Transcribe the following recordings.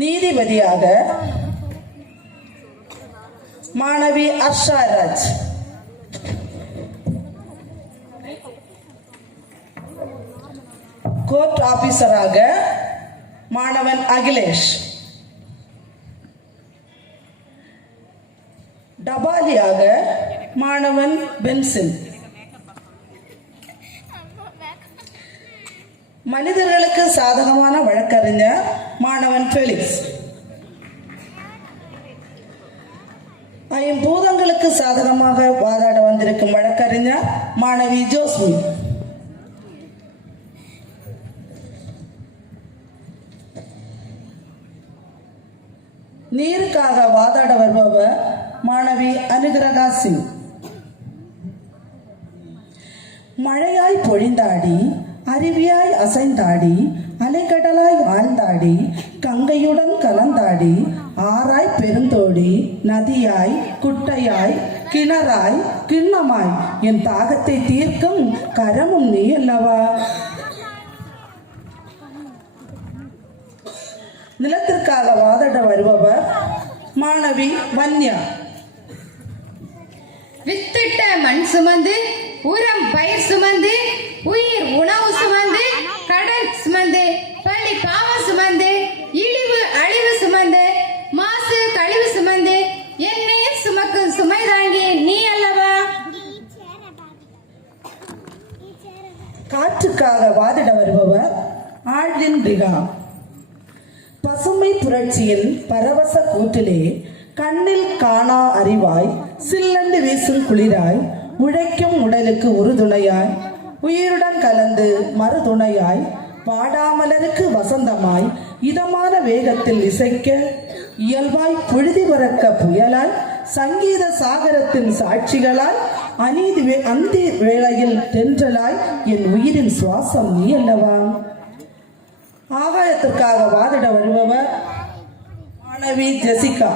நீதிபதியாக மாணவி அர்ஷாராஜ் கோர்ட் ஆபீசராக மாணவன் அகிலேஷ். டபாலியாக மாணவன் பென்சில். மனிதர்களுக்கு சாதகமான வழக்கறிஞர் மாணவன் ஃபெலிக்ஸ். ஐம்பூதங்களுக்கு சாதகமாக வாதாட வந்திருக்கும் வழக்கறிஞர் மாணவி ஜோஸ்மி நீருக்காக வாதாட வருபவர் மாணவி அனுகிரகா சிங். மழையாய் பொழிந்தாடி அருவியாய் அசைந்தாடி அலைக்கடலாய் ஆழ்ந்தாடி கங்கையுடன் கலந்தாடி ஆராய் பெருந்தோடி நதியாய் குட்டையாய் கிணறாய் கிண்ணமாய் என் தாகத்தை தீர்க்கும் கரமும் நீ அல்லவா? நிலத்திற்காக வாதாட வருபவர் மாணவி வன்யா. வித்திட்ட மண் சுமந்து உரம் பயிர் சுமந்து உயிர் உணவு சுமந்து கடல் சுமந்து பள்ளி பாவம் சுமந்து இழிவு அழிவு சுமந்து மாசு கழிவு சுமந்து என்னையும் சுமக்கும் சுமை தாங்கி நீ அல்லவா? காற்றுக்காக வாதிட வருபவர் ஆழ்வின் ரிகா. பசுமை புரட்சியின் பரவச கூட்டிலே கண்ணில் காணா அறிவாய் சில்லண்டு வீசும் குளிராய் உழைக்கும் உடலுக்கு உறுதுணையாய் உயிருடன் கலந்து மறுதுணையாய் பாடாமலருக்கு வசந்தமாய் இதமான வேகத்தில் இசைக்க இயல்பாய் புழுதி பறக்க புயலாய் சங்கீத சாகரத்தின் சாட்சிகளாய் அநீதி வே- அந்தி வேளையில் தென்றலாய் என் உயிரின் சுவாசம் நீ அல்லவா? ஆகாயத்திற்காக வாதிட வருபவர் மாணவி ஜெசிகா.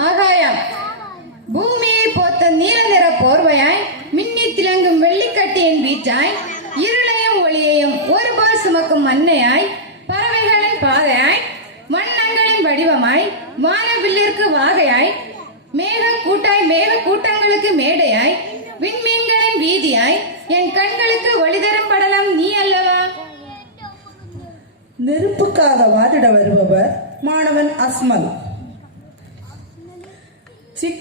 ஆகாயம். பூமி தன் நீல நிற போர்வையாய் மின்னி திளங்கும் வெள்ளிக்கட்டியின் வீச்சாய் இருளையும் ஒளியையும் ஒருபோல் சுமக்கும் மண்ணையாய் பறவைகளின் பாதையாய் வண்ணங்களின் வடிவமாய் வானவில்லிற்கு வாகையாய் மேக கூட்டாய் மேக கூட்டங்களுக்கு மேடையாய் விண்மீன்களின் வீதியாய் என் கண்களுக்கு ஒளி தரும் படலம் நீ அல்லவா? நெருப்புக்காக வாதிட வருபவர் மாணவன் அஸ்மல்.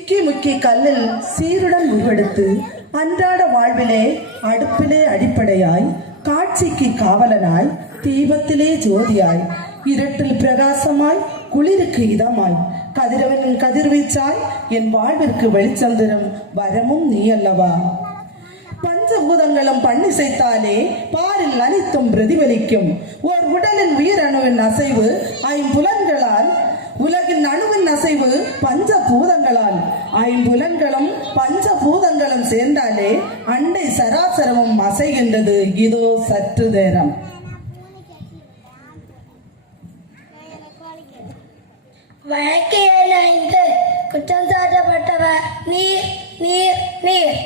சிக்கி முக்கி கல்லில் சீருடன் உருவெடுத்து அன்றாட வாழ்விலே அடுப்பிலே அடிப்படையாய் காட்சிக்கு காவலனாய் தீபத்திலே ஜோதியாய் இருட்டில் பிரகாசமாய் குளிருக்கு இதமாய் கதிரவனின் கதிர்வீச்சாய் என் வாழ்விற்கு வெளிச்சந்திரம் வரமும் நீ அல்லவா பஞ்சபூதங்களும் பண்ணிசைத்தாலே பாரில் அனைத்தும் பிரதிபலிக்கும். ஓர் உடலின் உயிரணுவின் அசைவு ஐம்புலன் உலகின் அணுவின் அசைவு பஞ்சபூதங்களால். ஐம்புலன்களும் பஞ்சபூதங்களும் சேர்ந்தாலே அண்டை சராசரமும் அசைகின்றது. இதோ சற்று நேரம். வழக்கில் குற்றம் சாட்டப்பட்டவர். நீர் நீர் நீர்.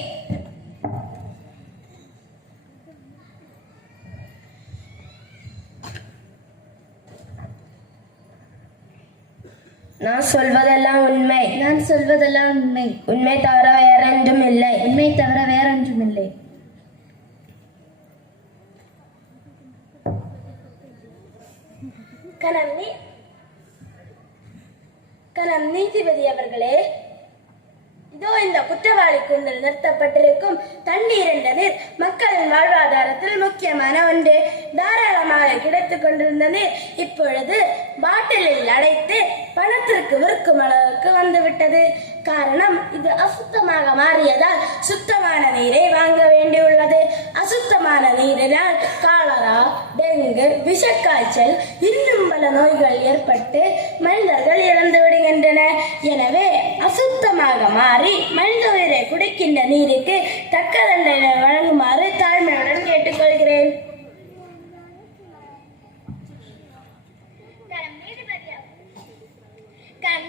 நான் சொல்வதெல்லாம் உண்மை. நான் சொல்வதெல்லாம் உண்மை. உண்மை தவிர வேறென்றும் இல்லை உண்மை தவிர வேறொன்றும் இல்லை கணம் நீ கணம் நீதிபதி அவர்களே. இதோ இந்த குற்றவாளி கூண்டில் நிறுத்தப்பட்டிருக்கும் தண்ணீர் என்ற நீர் மக்களின் வாழ்வாதாரத்தில் முக்கியமான ஒன்று. தாராளமாக கிடைத்துக் கொண்டிருந்த நீர் இப்பொழுது பாட்டிலில் அடைத்து பணத்திற்கு விற்கும் அளவுக்கு வந்துவிட்டது. காரணம் இது அசுத்தமாக மாறியதால் சுத்தமான நீரை வாங்க வேண்டியுள்ளது. அசுத்தமான நீரினால் காலரா டெங்கு விஷக்காய்ச்சல் இன்னும் பல நோய்கள் ஏற்பட்டு மனிதர்கள் இறந்து விடுகின்றன. எனவே அசுத்தமாக மாறி மனித உயிரை குடிக்கின்ற நீருக்கு தக்க தண்டனை வழங்குமாறு தாழ்மையுடன் கேட்டுக்கொள்கிறேன்.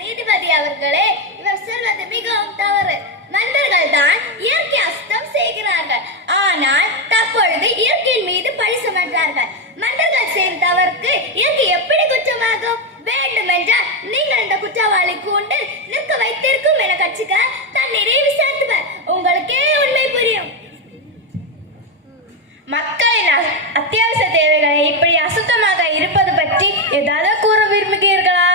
நீதிபதி அவர்களே இவர் சொல்வது மிகவும் தவறு. மனிதர்கள் தான் இயற்கை அசுத்தம் செய்கிறார்கள். ஆனால் பிறகு இயற்கையின் மீது பழி சுமத்தார்கள் மன்னர்கள் செய்த தவறுக்கு இயற்கை எப்படி குற்றமாகும்? வேண்டுமென்றால் நீங்கள் இந்த குற்றவாளி கூண்டில் நிற்க வைத்திருக்கும் என கட்சிக்கார் தண்ணீரை விசாரித்துவர் உங்களுக்கே உண்மை புரியும். மக்களின் அத்தியாவசிய தேவைகளை இப்படி அசுத்தமாக இருப்பது பற்றி ஏதாவது கூற விரும்புகிறீர்களா?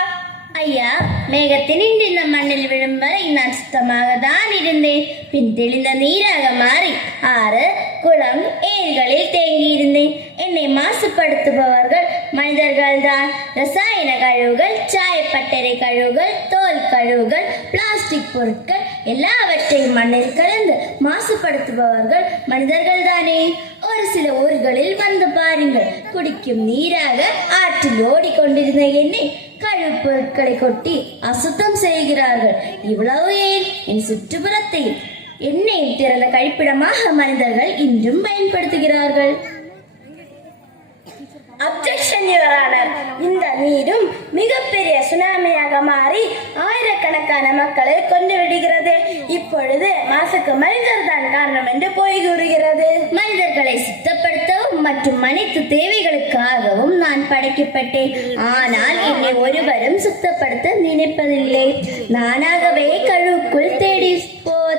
ஐயா மேகத்தினின்று இந்த மண்ணில் விழும் வரை நான் சுத்தமாக தான் இருந்தேன். பின் தெளிந்த நீராக மாறி ஆறு குளம் நீர்களில் தேங்கியிருந்தேன். என்னை மாசுபடுத்துபவர்கள் மனிதர்கள்தான். ரசாயன கழிவுகள் சாயப்பட்டறை கழிவுகள் தோல் கழிவுகள் பிளாஸ்டிக் பொருட்கள் எல்லாவற்றையும் மண்ணில் கலந்து மாசுபடுத்துபவர்கள் மனிதர்கள்தானே. ஒரு சில ஊர்களில் வந்து பாருங்கள். குடிக்கும் நீராக ஆற்றில் ஓடிக்கொண்டிருந்த என்னை கழிவுப் பொருட்களை கொட்டி அசுத்தம் செய்கிறார்கள். இவ்வளவு ஏன்? என் சுற்றுப்புறத்தையும் எண்ணெய் திறந்த கழிப்பிடமாக மனிதர்கள் இன்றும் பயன்படுத்துகிறார்கள். அப்ஜெக்ஷன் யுவரானர் இந்த நீரும் மிகப்பெரிய சுனாமியாக மாறி ஆயிரக்கணக்கான மக்களை கொண்டு விடுகிறது இப்பொழுது மாசுக்கு மனிதர் தான் காரணம் என்று போய் கூறுகிறது. மனிதர்களை சுத்தப்படுத்தவும் மற்றும் அனைத்து தேவைகளுக்காகவும் நான் படைக்கப்பட்டேன். ஆனால் என்னை ஒருவரும் சுத்தப்படுத்த நினைப்பதில்லை. நானாகவே கழுவுக்குள் தேடி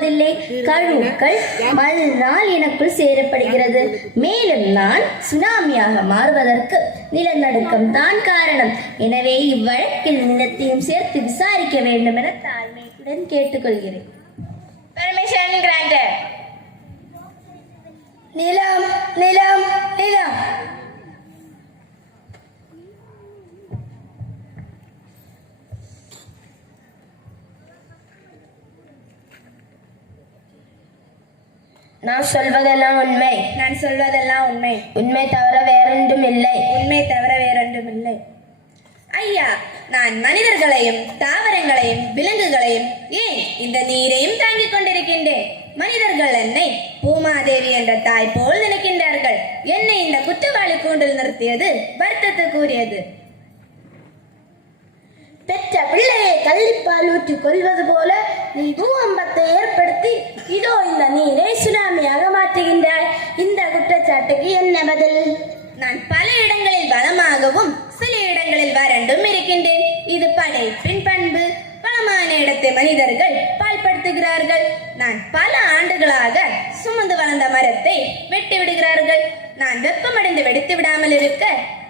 போவதில்லை கழுவுக்கள் மறுநாள் எனக்குள் சேரப்படுகிறது. மேலும் நான் சுனாமியாக மாறுவதற்கு நிலநடுக்கம் தான் காரணம். எனவே இவ்வழக்கில் நிலத்தையும் சேர்த்து விசாரிக்க வேண்டும் என தாழ்மையுடன் கேட்டுக்கொள்கிறேன். நிலம் நிலம் நிலம். நான் சொல்வதெல்லாம் உண்மை. நான் சொல்வதெல்லாம் உண்மை. உண்மை தவிர வேறொன்றும் இல்லை உண்மை தவிர வேறொன்றும் இல்லை ஐயா நான் மனிதர்களையும் தாவரங்களையும் விலங்குகளையும் ஏன் இந்த நீரையும் தாங்கிக் கொண்டிருக்கின்றேன்? மனிதர்கள் என்னை பூமாதேவி என்ற தாய் போல் நினைக்கின்றார்கள். என்னை இந்த குற்றவாளி கூண்டில் நிறுத்தியது வருத்தத்துக்குரியது. பிள்ளையை கள்ளிப்பால் ஊற்றி கொள்வது போல நீ பூகம்பத்தை ஏற்படுத்தி இதோ இந்த நீரை சுனாமியாக மாற்றுகின்றாய். இந்த குற்றச்சாட்டுக்கு என்ன பதில்? நான் பல இடங்களில் பலமாகவும் சில இடங்களில் வறண்டும் இருக்கின்றேன். இது படைப்பின் பண்பு. பலமான இடத்தை மனிதர்கள் பால்படுத்துகிறார்கள். நான் பல ஆண்டுகளாக சுமந்து வளர்ந்த மரத்தை வெட்டி விடுகிறார்கள். நான் வெப்பமடைந்து வெடித்து விடாமல் இருக்க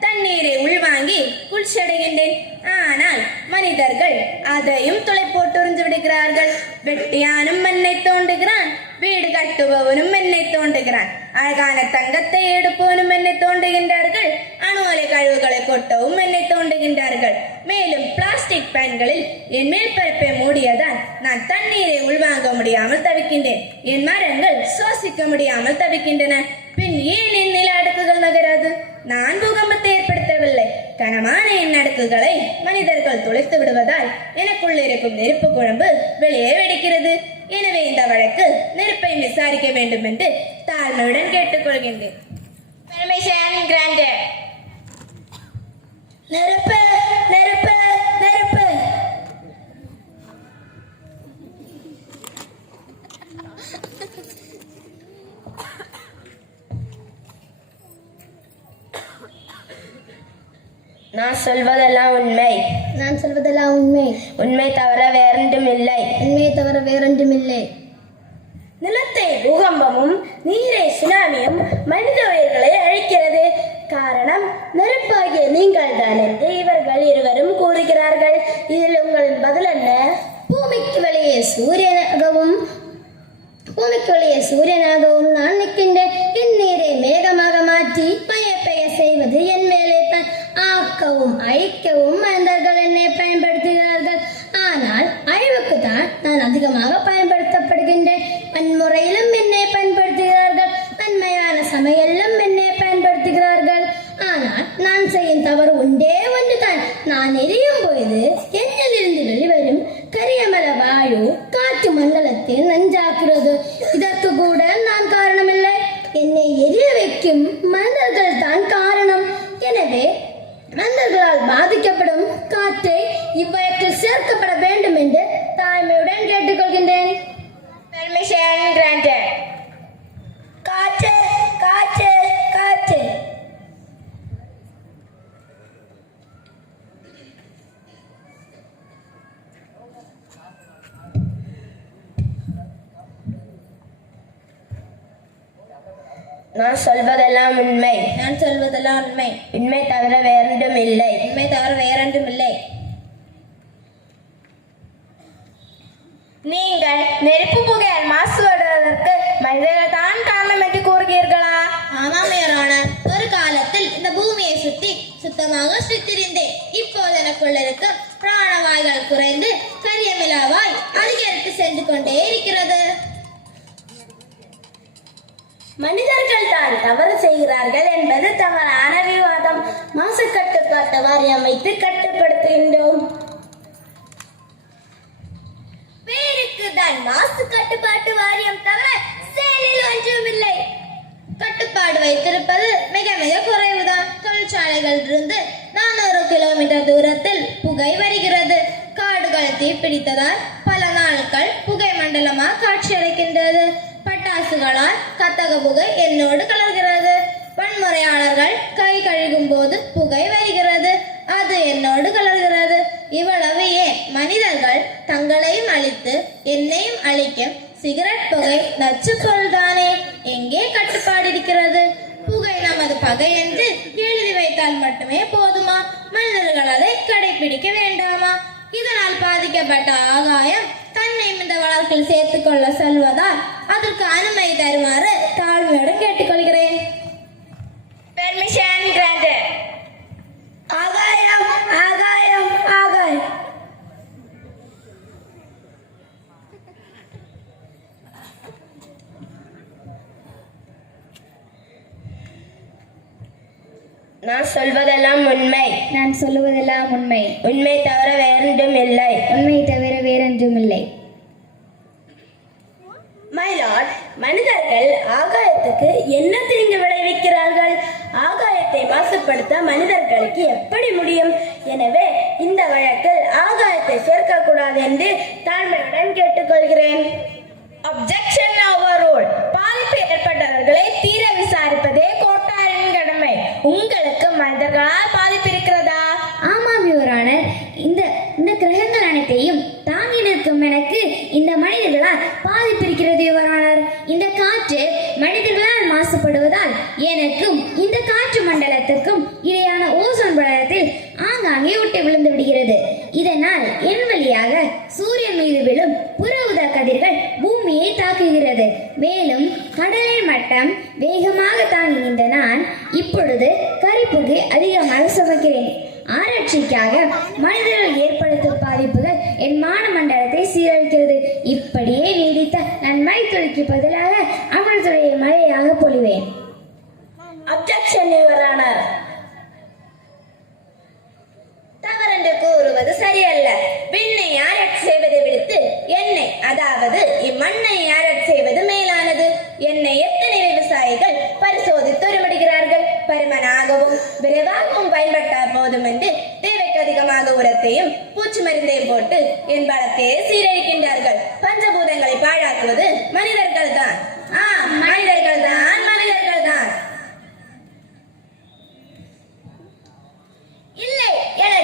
தண்ணீரை உள்வாங்கி குளிர்ச்சியடைகின்றேன் ஆனால் மனிதர்கள் அதையும் துளை போட்டு உறிஞ்சு விடுகிறார்கள். வெட்டியானும் மண்ணை தோண்டுகிறான் வீடு கட்டுபவனும் என்னை தோண்டுகிறான். அழகான தங்கத்தை எடுப்பவனும் என்னை தோண்டுகின்றார்கள் அணுவலை கழிவுகளை கொட்டவும் என்னை தோண்டுகின்றார்கள். மேலும் பிளாஸ்டிக் பேன்களில் என் மேற்பரப்பை மூடியதால் நான் தண்ணீரை உள்வாங்க முடியாமல் தவிக்கின்றேன். என் மரங்கள் சுவாசிக்க முடியாமல் தவிக்கின்றன. பின் ஏன் என் நில அடுக்குகள் நகராது? நான் பூகம்ப கனமான என் அடுக்குகளை மனிதர்கள் துளைத்து விடுவதால் எனக்குள் இருக்கும் நெருப்பு குழம்பு வெளியே வெடிக்கிறது. எனவே இந்த வழக்கு நெருப்பை விசாரிக்க வேண்டும் என்று தாழ்மையுடன் கேட்டுக்கொள்கின்றேன். நெருப்பு நான் சொல்வதெல்லாம் உண்மை. நான் சொல்வதெல்லாம் உண்மை. உண்மை தவிர வேறொன்றும் இல்லை. உண்மையை தவிர வேறொன்றும் இல்லை. நிலத்தை பூகம்பமும் நீரை சுனாமியும் மனித காற்று மண்டலத்தை நஞ்சாக்குறது. இதற்கு கூட நான் காரணமில்லை. என்னை எரிய வைக்கும் மனிதர்கள் தான் காரணம். எனவே மனிதர்களால் பாதிக்கப்படும் காற்றை இவ்வழக்கில் சேர்க்கப்பட வேண்டும் என்று நான் சொல்வதெல்லாம் உண்மை. நான் சொல்வதெல்லாம் உண்மை. உண்மை தவிர வேறொன்றும் இல்லை நெருப்பை தவிர வேறொன்றும் இல்லை நீங்கள் நெருப்பு புகையால் மாசுபடுவதற்கு மனிதர்கள் தான் காரணம் என்று கூறுகிறீர்களா? ஆமாம் யுவரானர் ஒரு காலத்தில் இந்த பூமியை சுத்தி சுத்தமாக சுத்திருந்தேன் இப்போது எனக்குள்ள இருக்கும் பிராணவாய்கள் குறைந்து கரியமிலாவாய் அதிகரித்து சென்று கொண்டே இருக்கிறது. மனிதர்கள் தான் தவறு செய்கிறார்கள் என்பது தவறான விவாதம். மாசு கட்டுப்பாட்டு வாரியம் வைத்து கட்டுப்படுத்துகின்றோம். பேருக்கு தான் மாசு கட்டுப்பாட்டு வாரியம் தவிர செயலில் ஒன்றுமில்லை கட்டுப்பாடு வைத்திருப்பது மிக மிக குறைவுதான். தொழிற்சாலைகள் இருந்து நானூறு கிலோமீட்டர் தூரத்தில் புகை வருகிறது. காடுகள் தீப்பிடித்ததால் பல நாட்கள் புகை மண்டலமாக காட்சியளிக்கின்றது பட்டாசுகளால் கத்தக புகை என்னோடு கலர்கிறது. வன்முறையாளர்கள் கை கழுகும் போது புகை வருகிறது. அது என்னோடு கலர்கிறது. இவ்வளவு ஏன்? மனிதர்கள் தங்களையும் அழித்து என்னையும் அழிக்கும் சிகரெட் புகை நச்சு பொருள்தானே எங்கே கட்டுப்பாடு இருக்கிறது? புகை நமது பகை என்று எழுதி வைத்தால் மட்டுமே போதுமா? மனிதர்கள் அதை கடைபிடிக்க வேண்டாமா? இதனால் பாதிக்கப்பட்ட ஆகாயம் தன்னை இந்த வழக்கில் சேர்த்துக்கொள்ள செல்வதால் அதற்கு அனுமதி தருமாறு தாழ்மையுடன் கேட்டுக்கொள்கிறேன். பெர்மிஷன் கிராண்டட் ஆகாயம் ஆகாயம் ஆகாயம். நான் சொல்வதெல்லாம் உண்மை. நான் சொல்லுவதெல்லாம் உண்மை. உண்மை தவிர வேறொன்றும் இல்லை உண்மை தவிர வேறொன்றுமில்லை மயிலாட் மனிதர்கள் ஆகாயத்துக்கு என்ன தீங்கு விளைவிக்கிறார்கள் ஆகாயத்தை மாசுபடுத்த மனிதர்களுக்கு எப்படி முடியும் எனவே இந்த வழக்கில் ஆகாயத்தை சேர்க்கக்கூடாது என்று தாழ்மையுடன் கேட்டுக்கொள்கிறேன் அப்ஜெக்ஷன் ஓவர் பாதிப்பு ஏற்பட்டவர்களை தீர விசாரிப்பதே கோட்டாரின் கடமை உங்களுக்கு மனிதர்களால் பாதிப்பு இருக்கிறதா ஆமாம் யுவரானர் இந்த இந்த கிரகங்கள் அனைத்தையும் தாங்கி நிற்கும் எனக்கு இந்த மனிதர்களால் பாதிப்பிருக்கிறது யுவரானர் இந்த காற்று மனிதர்களால் மாசுபடுவதால் எனக்கும் இந்த காற்று மண்டலத்துக்கும் இடையான ஓசோன் படலத்தில் ஆங்காங்கே ஒட்டி விழுந்து விடுகிறது இதனால் என் வழியாக சூரியன் மீது விழும் புற ஊதா கதிர்கள் பூமியை தாக்குகிறது மேலும் கடலின் மட்டம் வேகமாக தாங்கி நின்ற நான் இப்பொழுது கரிப்புகை அதிகமாக சுமக்கிறேன் ஆராய்ச்சிக்காக மனிதர்கள் ஏற்படுத்தும் பாதிப்புகள் என் மான மண்டலத்தை சீரழிக்கிறது. இப்படியே நீடித்த நான் துளிக்கு பதில்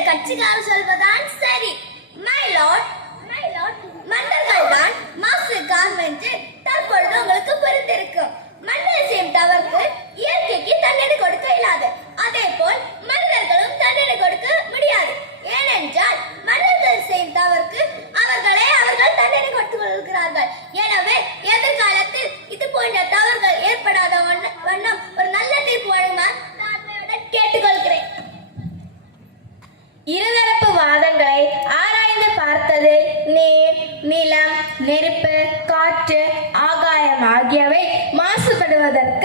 கட்சிக்காரர் சொல்வதான் சரி. மை லார்ட் மை லார்ட் மன்னர்கள் தான் மாசு காரணம் என்று தற்பொழுது உங்களுக்கு புரிந்திருக்கும் மன்னர் செய்யும் தவறுக்கு இயற்கைக்கு தண்டனை கொடுக்க இயலாது. அதே போல் மனிதர்களும் தண்டனை கொடுக்க முடியாது. ஏனென்றால் மன்னர்கள் செய்யும் தவறுக்கு அவர்களே அவர்கள் தண்டனை கொடுத்து கொள்கிறார்கள் எனவே எதிர்காலத்தில் இது போன்ற தவறுகள் ஏற்படாத வண்ண- வண்ணம் ஒரு நல்ல தீர்ப்பு வழங்குமாறு தாழ்மையுடன் கேட்டுக்கொள்கிறேன் இருதரப்பு வாதங்களை ஆராய்ந்து பார்த்தது நீர் நிலம் நெருப்பு காற்று ஆகாயம் ஆகியவை மாசுபடுவதற்கு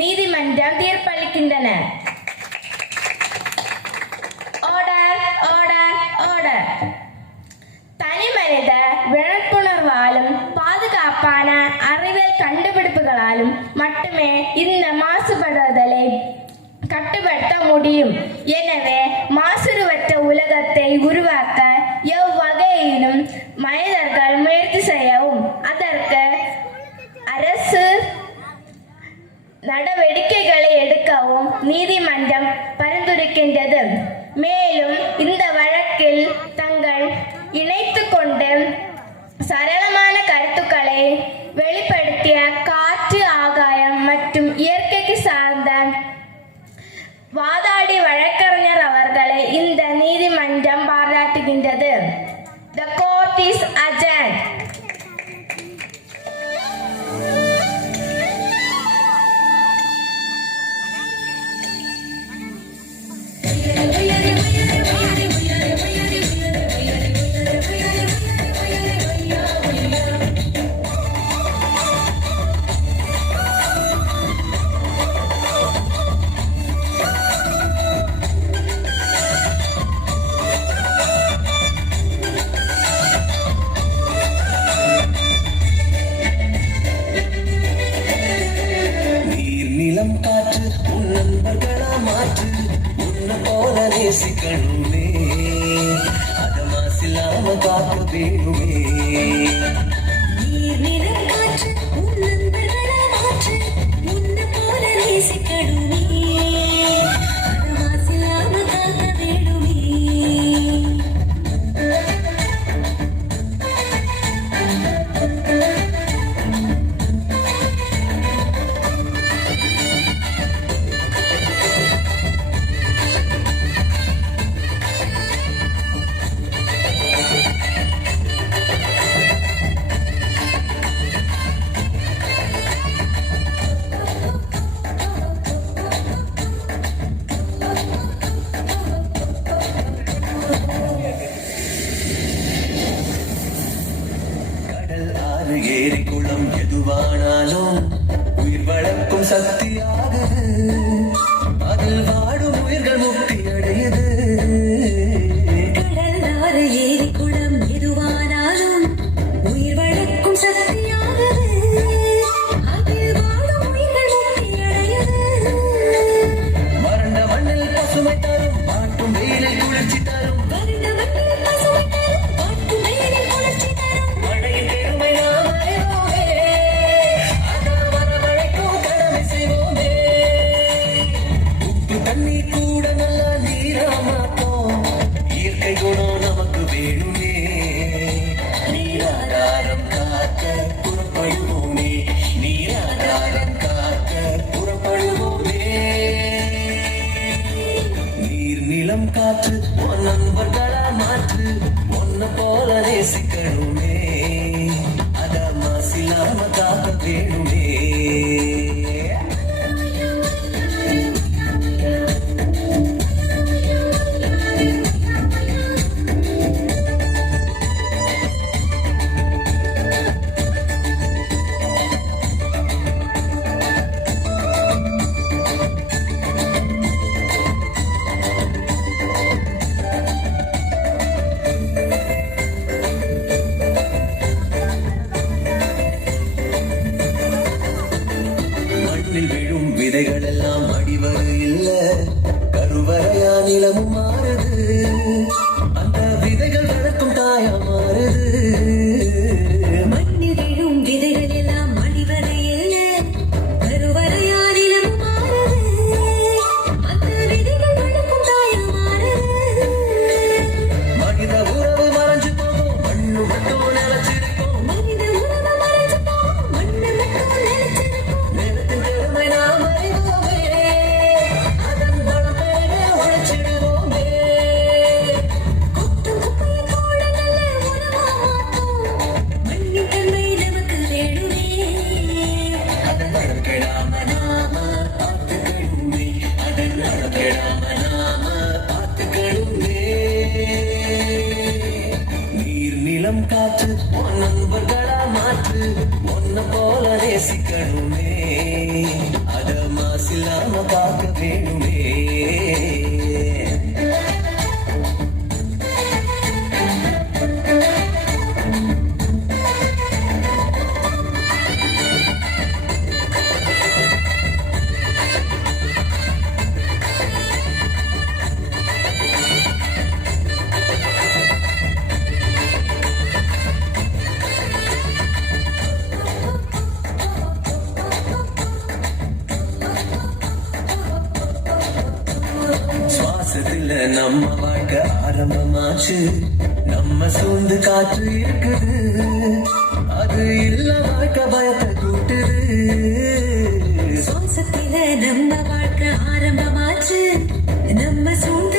நீதிமன்றம் தீர்ப்பளிக்கின்றன. ஆர்டர் ஆர்டர் ஆர்டர் தனிமனித விழிப்புணர்வாலும் பாதுகாப்பான அறிவியல் கண்டுபிடிப்புகளாலும் மட்டுமே இந்த மாசுபடுதலை கட்டுப்படுத்த முடியும். எனவே மாசுருவற்ற உலகத்தை உரு ரசிக்கணுமே அத மாசில்லாம காக்க வேணுமே. மாசத்துல நம்ம வாழ்க்கை ஆரம்பமாச்சு. நம்ம சூழ்ந்து காற்று இருக்குது. அது இல்ல வாழ்க்கை பயத்தை கூட்டுது. சுவாசத்துல நம்ம வாழ்க்கை ஆரம்பமாச்சு. நம்ம சூழ்ந்து